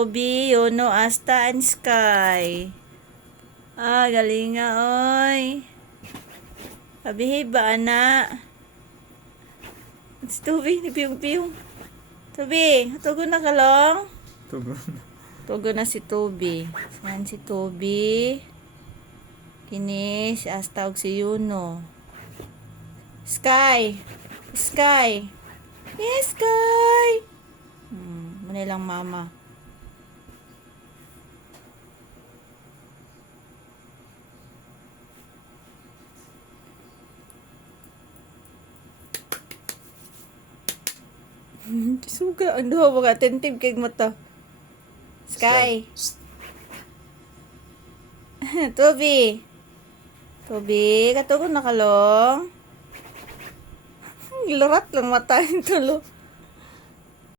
Toby, Yuno, Asta, and Sky. Galing nga, oy. Pabihib ba, anak? Si Toby, ni Piyong-Piyong. Toby, tugon na kalong? Tugon. Tugon na si Toby. Saan si Toby? Kini, si Asta og si Yuno. Sky! Sky! Yes, Sky! Muna lang mama. Suga, ang duha mga attentive kay mata. Sky. Toby. Toby, katugon na kalong. Larat lang mata yung tulo.